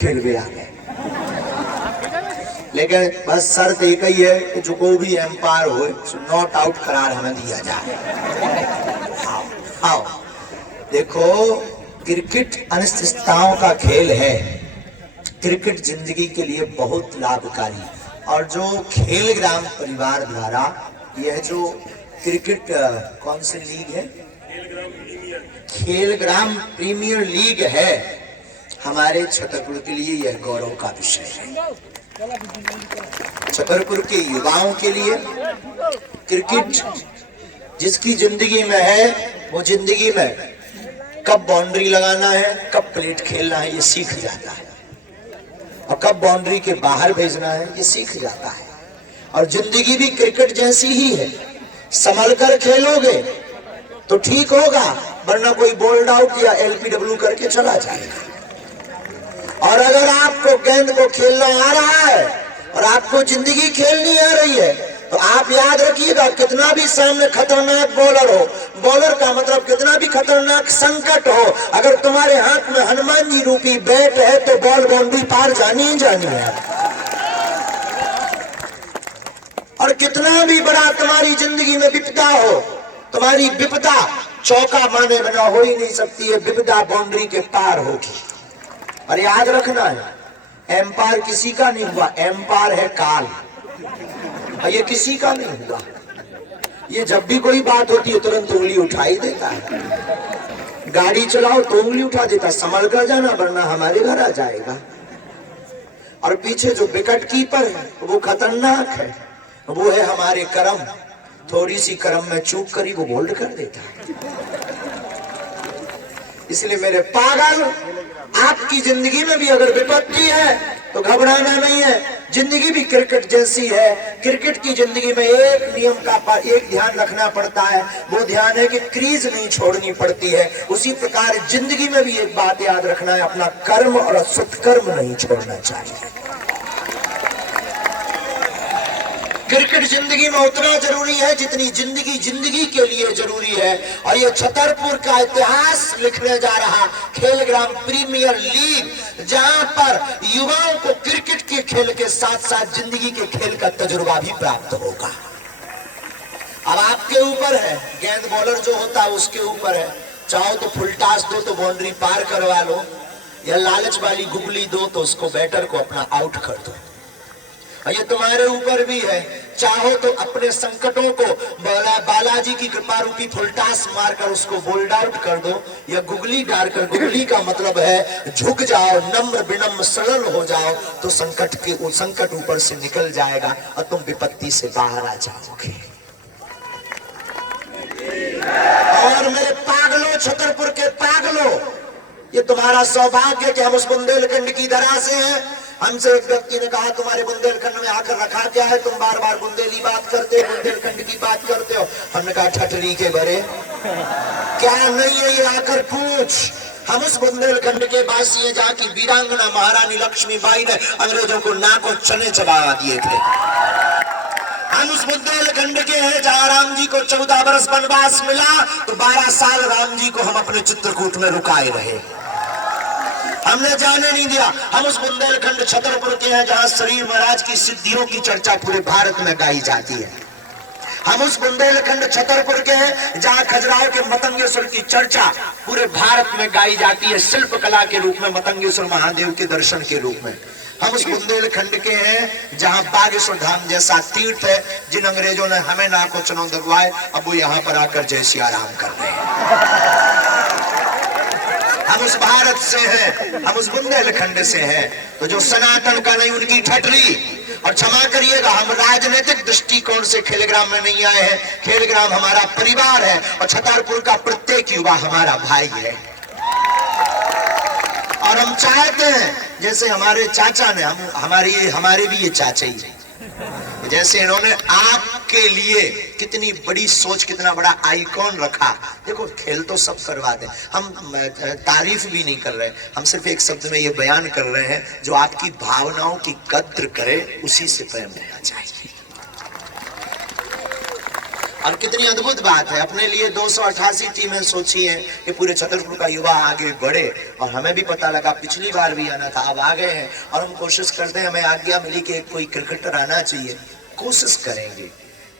खेल भी आ गए, लेकिन बस शर्त एक ही है कि जो कोई भी एम्पायर हो नॉट आउट करार हमें दिया जाए। आओ आओ देखो, क्रिकेट अनिश्चितताओं का खेल है। क्रिकेट जिंदगी के लिए बहुत लाभकारी, और जो खेल ग्राम परिवार द्वारा यह जो क्रिकेट कौन सी लीग है, खेल ग्राम प्रीमियर लीग है, हमारे छतरपुर के लिए यह गौरव का विषय है। छतरपुर के युवाओं के लिए क्रिकेट जिसकी जिंदगी में है, वो जिंदगी में कब बाउंड्री लगाना है, कब प्लेट खेलना है, ये सीख जाता है, और कब बाउंड्री के बाहर भेजना है, ये सीख जाता है। और जिंदगी भी क्रिकेट जैसी ही है, संभल कर खेलोगे तो ठीक होगा, वरना कोई बोल्ड आउट या एलपीडब्ल्यू करके चला जाएगा। और अगर आपको गेंद को खेलना आ रहा है और आपको जिंदगी खेलनी आ रही है, तो आप याद रखिएगा, कितना भी सामने खतरनाक बॉलर हो, बॉलर का मतलब कितना भी खतरनाक संकट हो, अगर तुम्हारे हाथ में हनुमान जी रूपी बैट है तो बॉल बाउंड्री पार जानी ही जानी है। और कितना भी बड़ा तुम्हारी जिंदगी में विपदा हो, तुम्हारी विपदा चौका माने बिना हो ही नहीं सकती है, विपदा बाउंड्री के पार होगी। और याद रखना है, एम्पायर किसी का नहीं हुआ, एम्पायर है काल, ये किसी का नहीं हुआ। ये जब भी कोई बात होती है तुरंत उंगली उठा ही देता है, गाड़ी चलाओ तो उंगली उठा देता, संभल कर जाना वरना हमारे घर आ जाएगा। और पीछे जो विकेट कीपर है वो खतरनाक है, वो है हमारे करम, थोड़ी सी करम में चूक करी वो बोल्ड कर देता है। इसलिए मेरे पागल, आपकी जिंदगी में भी अगर विपत्ति है तो घबराना नहीं है, जिंदगी भी क्रिकेट जैसी है। क्रिकेट की जिंदगी में एक नियम का एक ध्यान रखना पड़ता है, वो ध्यान है कि क्रीज नहीं छोड़नी पड़ती है। उसी प्रकार जिंदगी में भी एक बात याद रखना है, अपना कर्म और सत्कर्म नहीं छोड़ना चाहिए। क्रिकेट जिंदगी में उतना जरूरी है जितनी जिंदगी जिंदगी के लिए जरूरी है। और ये छतरपुर का इतिहास लिखने जा रहा खेल ग्राम प्रीमियर लीग, जहां पर युवाओं को क्रिकेट के खेल के साथ साथ जिंदगी के खेल का तजुर्बा भी प्राप्त होगा। अब आपके ऊपर है, गेंद बॉलर जो होता है उसके ऊपर है, चाहो तो फुल टॉस दो तो बाउंड्री पार करवा लो, या लालच वाली गुगली दो तो उसको बैटर को अपना आउट कर दो। ये तुम्हारे ऊपर भी है, चाहो तो अपने संकटों को बालाजी की कृपा रूपी फुलटास मारकर उसको बोल्ड आउट कर दो, या गुगली डालकर, गुगली का मतलब है झुक जाओ, नम्र विनम्र सरल हो जाओ, तो संकट ऊपर से निकल जाएगा और तुम विपत्ति से बाहर आ जाओगे। और मेरे पागलों, छतरपुर के पागलों, ये तुम्हारा सौभाग्य कि हम उस बुंदेलखंड की धरा से हैं। हमसे एक व्यक्ति ने कहा, तुम्हारे बुंदेलखंड में आकर रखा क्या है, तुम बार बार बुंदेली बात करते हो, बुंदेलखंड की बात करते हो। हमने कहा ठठरी के बरे, क्या नहीं है ये आकर पूछ। हम उस बुंदेलखंड के वासी हैं जहाँ की वीरांगना महारानी लक्ष्मीबाई ने अंग्रेजों को नाक और चने चबा दिए थे। हम उस बुंदेलखंड के हैं जहाँ राम जी को 14 वर्ष वनवास मिला, तो 12 साल राम जी को हम अपने चित्रकूट में रुकाए रहे, हमने जाने नहीं दिया। हम उस बुंदेलखंड छतरपुर के हैं जहां शरीर महाराज की सिद्धियों की चर्चा पूरे भारत में गाई जाती है। हम उस बुंदेलखंड छतरपुर के हैं जहां खजुराहो के मतंगेश्वर की चर्चा पूरे भारत में गाई जाती है, शिल्प कला के रूप में, मतंगेश्वर महादेव के दर्शन के रूप में। हम उस बुंदेलखंड के हैं जहां बागेश्वर धाम जैसा तीर्थ है, जिन अंग्रेजों ने हमें नाको चनों दगवाए, अब वो यहाँ पर आकर जय सिया राम कर रहे हैं। हम उस भारत से हैं, हम उस बुंदेलखंड से हैं, तो जो सनातन का नहीं उनकी ठठरी। और क्षमा करिएगा, हम राजनीतिक दृष्टिकोण से खेलग्राम में नहीं आए हैं, खेलग्राम हमारा परिवार है और छतरपुर का प्रत्येक युवा हमारा भाई है। और हम चाहते हैं, जैसे हमारे चाचा ने, हमारे भी ये चाचा ही है, जैसे इन्होंने आपके लिए कितनी बड़ी सोच, कितना बड़ा आइकॉन रखा। देखो, खेल तो सब करवा दें, हम तारीफ भी नहीं कर रहे, हम सिर्फ एक शब्द में ये बयान कर रहे हैं, जो आपकी भावनाओं की कद्र करे उसी से प्रेम होना चाहिए। और कितनी अद्भुत बात है, अपने लिए 288 टीमें सोची हैं कि पूरे छतरपुर का युवा आगे बढ़े। और हमें भी पता लगा, पिछली बार भी आना था, अब आ गए हैं और हम कोशिश करते हैं, हमें आज्ञा मिली कि कोई क्रिकेटर आना चाहिए, कोशिश करेंगे।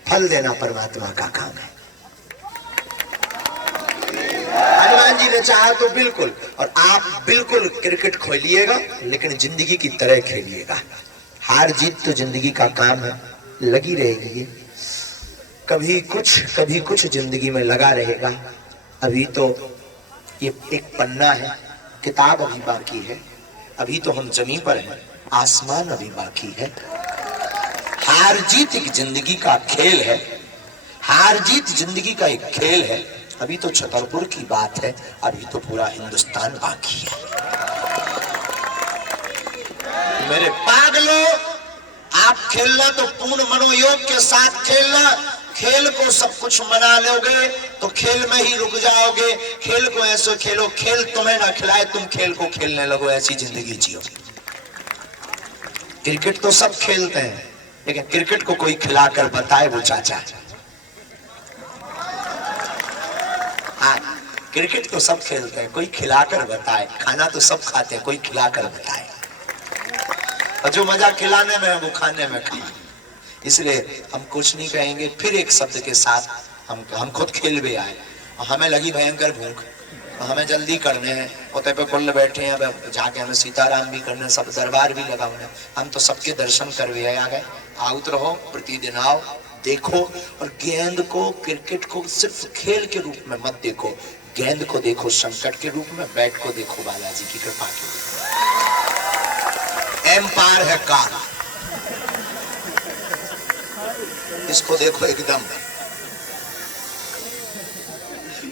फल देना परमात्मा का काम है। हनुमान जी ने चाहा तो बिल्कुल, और आप बिल्कुल क्रिकेट खेलिएगा, लेकिन जिंदगी की तरह खेलिएगा। हार जीत तो जिंदगी का काम है, लगी रहेगी, कभी कुछ जिंदगी में लगा रहेगा। अभी तो ये एक पन्ना है, किताब अभी बाकी है, अभी तो हम जमीन पर हैं, आसमान अभी बाकी है। हार जीत एक जिंदगी का खेल है, हार जीत जिंदगी का एक खेल है। अभी तो छतरपुर की बात है, अभी तो पूरा हिंदुस्तान बाकी है। मेरे पागलों, आप खेलना तो पूर्ण मनोयोग के साथ खेलना। खेल को सब कुछ मना लोगे तो खेल में ही रुक जाओगे। खेल को ऐसे खेलो, खेल तुम्हें ना खिलाए, तुम खेल को खेलने लगो, ऐसी जिंदगी जियो। क्रिकेट तो सब खेलते हैं, लेकिन क्रिकेट को कोई खिलाकर बताए वो चाचा। हाँ, क्रिकेट तो सब खेलते हैं, कोई खिलाकर बताए। खाना तो सब खाते हैं, कोई खिलाकर बताए। और जो मजा खिलाने में है वो खाने में खाए। इसलिए हम कुछ नहीं कहेंगे। फिर एक शब्द के साथ हम खुद खेल भी आए और हमें लगी भयंकर भूख, हमें जल्दी करने हैं। उतने पे कुल बैठे हैं, अब जाके हमें सीताराम भी करने, सब दरबार भी लगा हुआ है। हम तो सबके दर्शन कर भी आ गए। आउत रहो, प्रतिदिन आओ, देखो। और गेंद को, क्रिकेट को सिर्फ खेल के रूप में मत देखो, गेंद को देखो संकट के रूप में, बैट को देखो बालाजी की कृपा के। एम्पायर है कार, इसको देखो एकदम,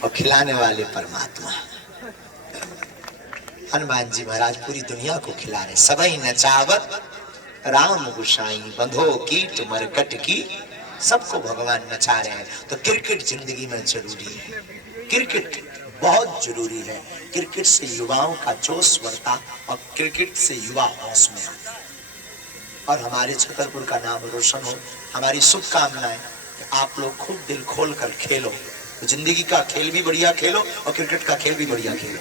और खिलाने वाले परमात्मा। हनुमान जी महाराज पूरी दुनिया को खिला रहे। सबई नचावत राम गुसाई, बंधो कीट मरकट की, सबको भगवान नचा रहे हैं। तो क्रिकेट जिंदगी में जरूरी है, क्रिकेट बहुत जरूरी है। क्रिकेट से युवाओं का जोश बढ़ता और क्रिकेट से युवा होश में आता और हमारे छतरपुर का नाम रोशन हो। हमारी शुभकामनाएं कि आप लोग खूब दिल खोल कर खेलो, तो जिंदगी का खेल भी बढ़िया खेलो और क्रिकेट का खेल भी बढ़िया खेलो।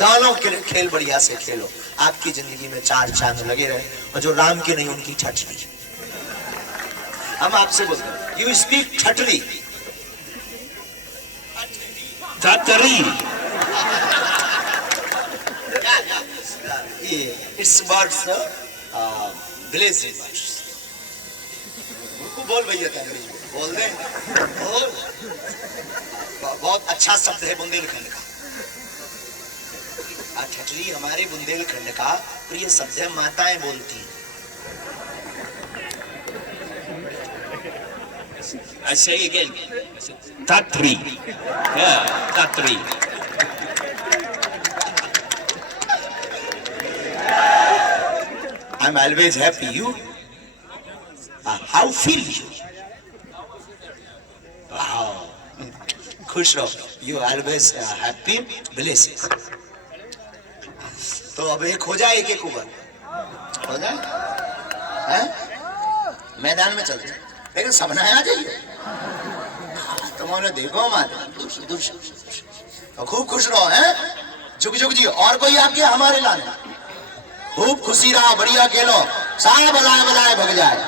दोनों खेल बढ़िया से खेलो, आपकी जिंदगी में चार चांद लगे रहे। और जो राम के नहीं उनकी ठटरी। हम आपसे बोलते हैं, यू स्पीक ठटरी, ठटरी। It's words village words. उनको बोल भैया था, बोल दे। बहुत अच्छा शब्द है बुंदेलखंड का। ठटली हमारे बुंदेलखंड का प्रिय शब्द है, माताएं बोलती हैं। I say again, Tatri. Yeah, Tatri. I'm always happy. You? How feel you? Wow. खुश रहो। You always happy. Blessed. तो अब एक हो जाए, एक ओवर हो जाए, हैं? मैदान में चलते हैं, लेकिन सबने आ जाइए। तुम्हारे देखो माता दूर तो खूब खुश रहो, हैं? जुग जुग जी। और कोई आगे हमारे लाने, खूब खुशी रहा, बढ़िया खेलो, सारा बलाए बलाए भग जाए।